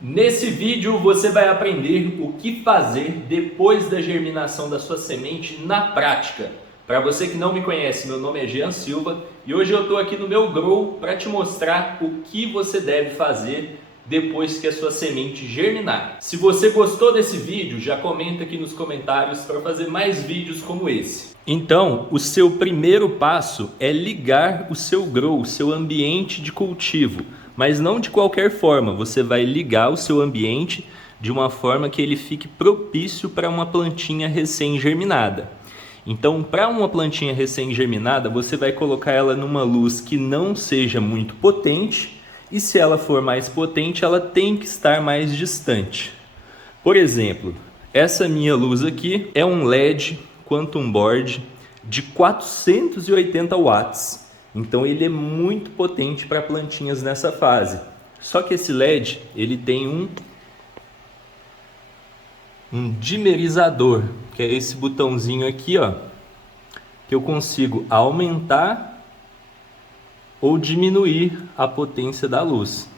Nesse vídeo você vai aprender o que fazer depois da germinação da sua semente na prática. Para você que não me conhece, meu nome é Jean Silva e hoje eu estou aqui no meu Grow para te mostrar o que você deve fazer depois que a sua semente germinar. Se você gostou desse vídeo, já comenta aqui nos comentários para fazer mais vídeos como esse. Então, o seu primeiro passo é ligar o seu Grow, o seu ambiente de cultivo. Mas não de qualquer forma, você vai ligar o seu ambiente de uma forma que ele fique propício para uma plantinha recém-germinada. Então, para uma plantinha recém-germinada, você vai colocar ela numa luz que não seja muito potente, e se ela for mais potente, ela tem que estar mais distante. Por exemplo, essa minha luz aqui é um LED Quantum Board de 480 watts. Então ele é muito potente para plantinhas nessa fase. Só que esse LED, ele tem um dimerizador, que é esse botãozinho aqui, ó, que eu consigo aumentar ou diminuir a potência da luz.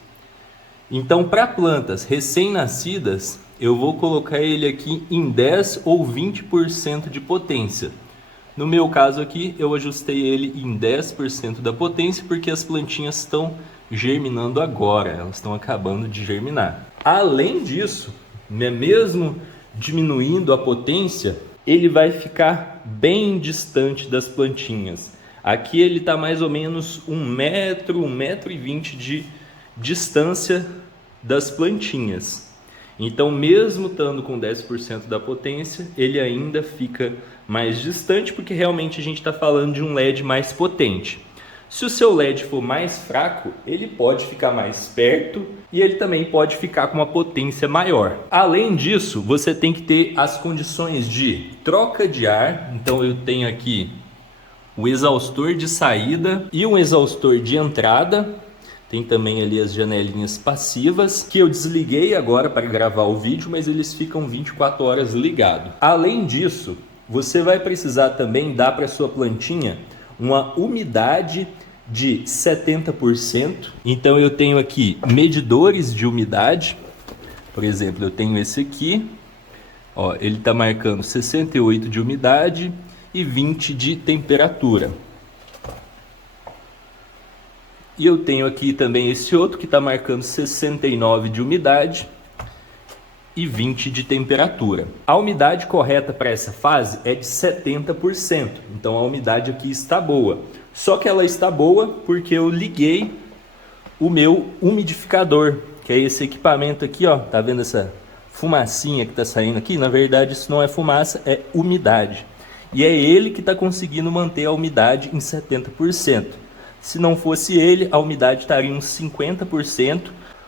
Então, para plantas recém-nascidas, eu vou colocar ele aqui em 10 ou 20% de potência. No meu caso aqui, eu ajustei ele em 10% da potência porque as plantinhas estão germinando agora, elas estão acabando de germinar. Além disso, mesmo diminuindo a potência, ele vai ficar bem distante das plantinhas. Aqui ele está mais ou menos 1 metro, 1,20 m de distância das plantinhas. Então, mesmo estando com 10% da potência, ele ainda fica mais distante, porque realmente a gente está falando de um LED mais potente. Se o seu LED for mais fraco, ele pode ficar mais perto e ele também pode ficar com uma potência maior. Além disso, você tem que ter as condições de troca de ar. Então eu tenho aqui o exaustor de saída e um exaustor de entrada. Tem também ali as janelinhas passivas, que eu desliguei agora para gravar o vídeo, mas eles ficam 24 horas ligados. Além disso, você vai precisar também dar para a sua plantinha uma umidade de 70%. Então eu tenho aqui medidores de umidade. Por exemplo, eu tenho esse aqui. Ó, ele está marcando 68 de umidade e 20 de temperatura. E eu tenho aqui também esse outro que está marcando 69 de umidade e 20 de temperatura. A umidade correta para essa fase é de 70%. Então a umidade aqui está boa. Só que ela está boa porque eu liguei o meu umidificador, que é esse equipamento aqui, ó. Tá vendo essa fumacinha que está saindo aqui? Na verdade isso não é fumaça, é umidade. E é ele que está conseguindo manter a umidade em 70%. Se não fosse ele, a umidade estaria uns 50%,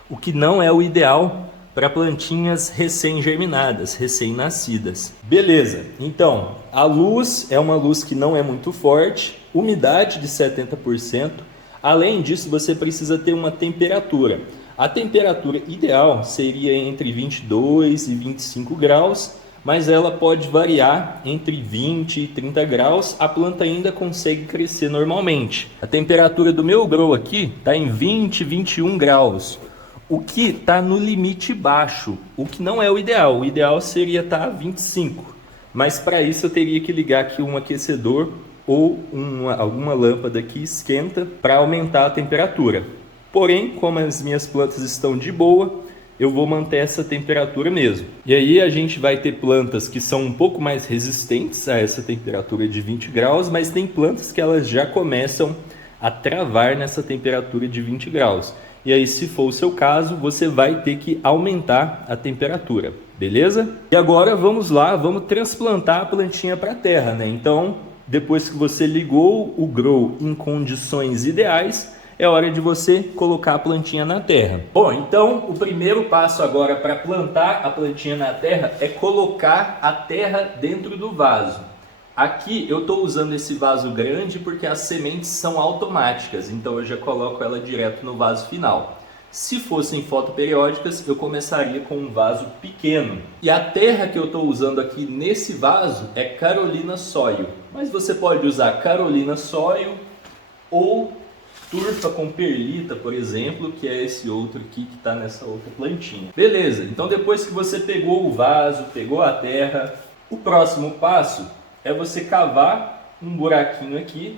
o que não é o ideal para plantinhas recém-germinadas, recém-nascidas. Beleza, então a luz é uma luz que não é muito forte, umidade de 70%. Além disso, você precisa ter uma temperatura. A temperatura ideal seria entre 22 e 25 graus, mas ela pode variar entre 20 e 30 graus, a planta ainda consegue crescer normalmente. A temperatura do meu grow aqui está em 20, 21 graus, o que está no limite baixo, o que não é o ideal seria estar a 25, mas para isso eu teria que ligar aqui um aquecedor ou alguma lâmpada que esquenta para aumentar a temperatura. Porém, como as minhas plantas estão de boa, eu vou manter essa temperatura mesmo. E aí a gente vai ter plantas que são um pouco mais resistentes a essa temperatura de 20 graus, mas tem plantas que elas já começam a travar nessa temperatura de 20 graus. E aí, se for o seu caso, você vai ter que aumentar a temperatura, beleza? E agora vamos lá, vamos transplantar a plantinha para a terra, né? Então, depois que você ligou o grow em condições ideais, é hora de você colocar a plantinha na terra. Bom, então o primeiro passo agora para plantar a plantinha na terra é colocar a terra dentro do vaso. Aqui eu estou usando esse vaso grande porque as sementes são automáticas, então eu já coloco ela direto no vaso final. Se fossem fotoperiódicas, eu começaria com um vaso pequeno. E a terra que eu estou usando aqui nesse vaso é Carolina Soil. Mas você pode usar Carolina Soil ou turfa com perlita, por exemplo, que é esse outro aqui que está nessa outra plantinha. Beleza, então depois que você pegou o vaso, pegou a terra, o próximo passo é você cavar um buraquinho aqui,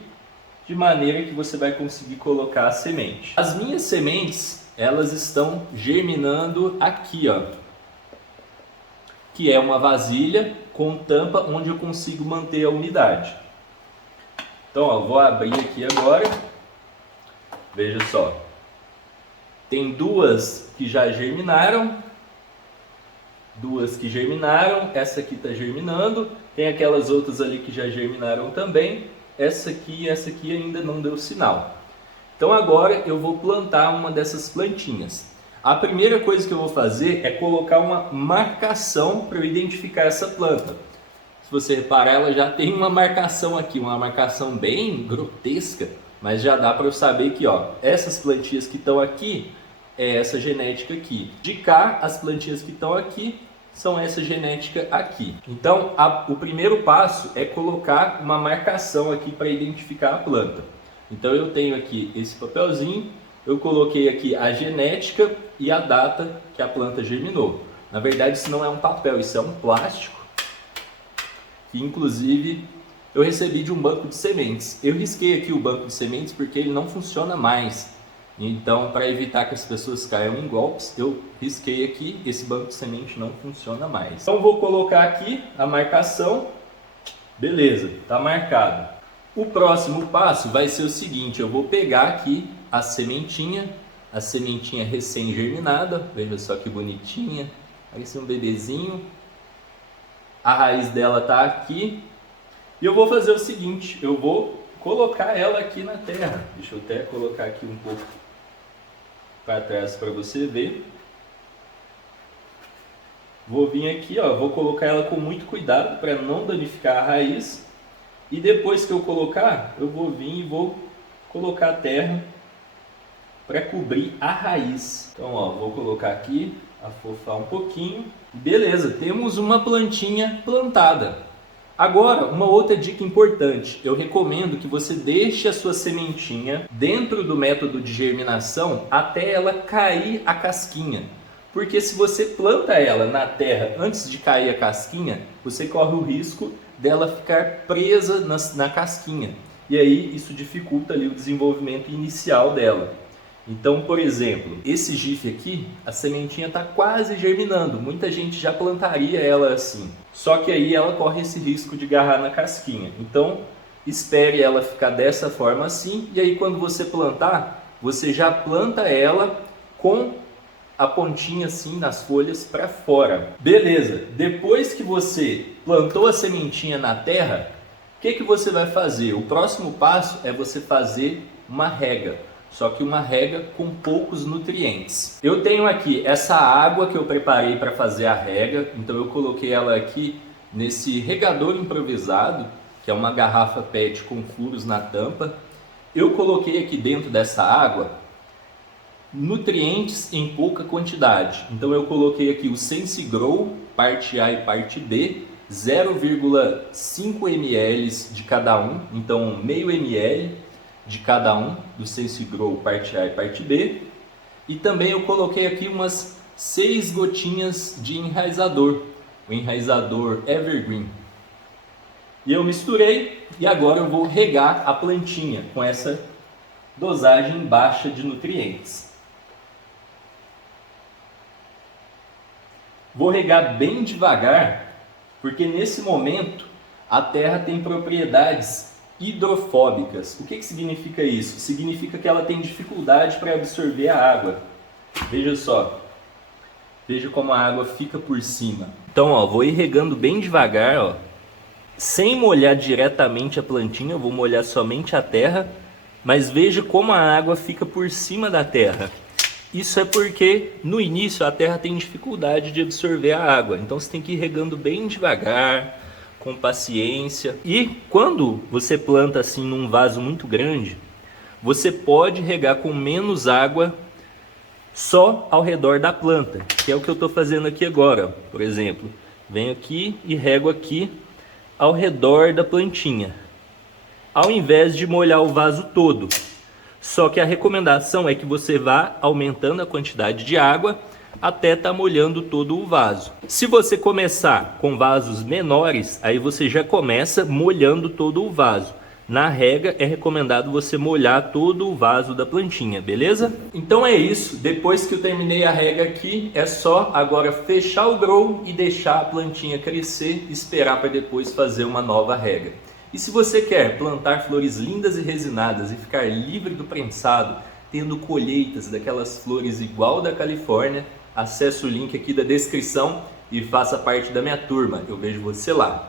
de maneira que você vai conseguir colocar a semente. As minhas sementes, elas estão germinando aqui, ó, que é uma vasilha com tampa onde eu consigo manter a umidade. Então, ó, vou abrir aqui agora. Veja só, tem duas que já germinaram, essa aqui está germinando, tem aquelas outras ali que já germinaram também, essa aqui ainda não deu sinal. Então agora eu vou plantar uma dessas plantinhas. A primeira coisa que eu vou fazer é colocar uma marcação para eu identificar essa planta. Se você reparar, ela já tem uma marcação aqui, uma marcação bem grotesca, mas já dá para eu saber que, ó, essas plantinhas que estão aqui é essa genética aqui. De cá, as plantinhas que estão aqui são essa genética aqui. Então, o primeiro passo é colocar uma marcação aqui para identificar a planta. Então, eu tenho aqui esse papelzinho, eu coloquei aqui a genética e a data que a planta germinou. Na verdade, isso não é um papel, isso é um plástico, que inclusive eu recebi de um banco de sementes. Eu risquei aqui o banco de sementes porque ele não funciona mais. Então, para evitar que as pessoas caiam em golpes, eu risquei aqui, esse banco de semente não funciona mais. Então, vou colocar aqui a marcação. Beleza, está marcado. O próximo passo vai ser o seguinte, eu vou pegar aqui a sementinha recém-germinada, veja só que bonitinha, parece um bebezinho. A raiz dela está aqui. E eu vou fazer o seguinte, eu vou colocar ela aqui na terra. Deixa eu até colocar aqui um pouco para trás para você ver. Vou vir aqui, ó, vou colocar ela com muito cuidado para não danificar a raiz. E depois que eu colocar, eu vou vir e vou colocar a terra para cobrir a raiz. Então, ó, vou colocar aqui, afofar um pouquinho. Beleza, temos uma plantinha plantada. Agora, uma outra dica importante, eu recomendo que você deixe a sua sementinha dentro do método de germinação até ela cair a casquinha. Porque se você planta ela na terra antes de cair a casquinha, você corre o risco dela ficar presa na casquinha. E aí isso dificulta ali o desenvolvimento inicial dela. Então, por exemplo, esse GIF aqui, a sementinha está quase germinando. Muita gente já plantaria ela assim. Só que aí ela corre esse risco de agarrar na casquinha. Então, espere ela ficar dessa forma assim. E aí quando você plantar, você já planta ela com a pontinha assim nas folhas para fora. Beleza, depois que você plantou a sementinha na terra, o que você vai fazer? O próximo passo é você fazer uma rega. Só que uma rega com poucos nutrientes. Eu tenho aqui essa água que eu preparei para fazer a rega, então eu coloquei ela aqui nesse regador improvisado, que é uma garrafa PET com furos na tampa. Eu coloquei aqui dentro dessa água nutrientes em pouca quantidade. Então eu coloquei aqui o Sense Grow, parte A e parte B, 0,5 ml de cada um, então meio ml de cada um do Sense Grow parte A e parte B. E também eu coloquei aqui umas 6 gotinhas de enraizador, o enraizador Evergreen. E eu misturei e agora eu vou regar a plantinha com essa dosagem baixa de nutrientes. Vou regar bem devagar, porque nesse momento a terra tem propriedades hidrofóbicas. O que significa isso? Significa que ela tem dificuldade para absorver a água. Veja só. Veja como a água fica por cima. Então, ó, vou ir regando bem devagar, ó. Sem molhar diretamente a plantinha, eu vou molhar somente a terra, mas veja como a água fica por cima da terra. Isso é porque no início a terra tem dificuldade de absorver a água. Então você tem que ir regando bem devagar, com paciência. E quando você planta assim num vaso muito grande, você pode regar com menos água só ao redor da planta, que é o que eu estou fazendo aqui agora. Ó. Por exemplo, venho aqui e rego aqui ao redor da plantinha, ao invés de molhar o vaso todo. Só que a recomendação é que você vá aumentando a quantidade de água até estar molhando todo o vaso. Se você começar com vasos menores, aí você já começa molhando todo o vaso. Na rega é recomendado você molhar todo o vaso da plantinha, beleza? Então é isso, depois que eu terminei a rega aqui, é só agora fechar o grow e deixar a plantinha crescer e esperar para depois fazer uma nova rega. E se você quer plantar flores lindas e resinadas e ficar livre do prensado, tendo colheitas daquelas flores igual da Califórnia, acesse o link aqui da descrição e faça parte da minha turma. Eu vejo você lá.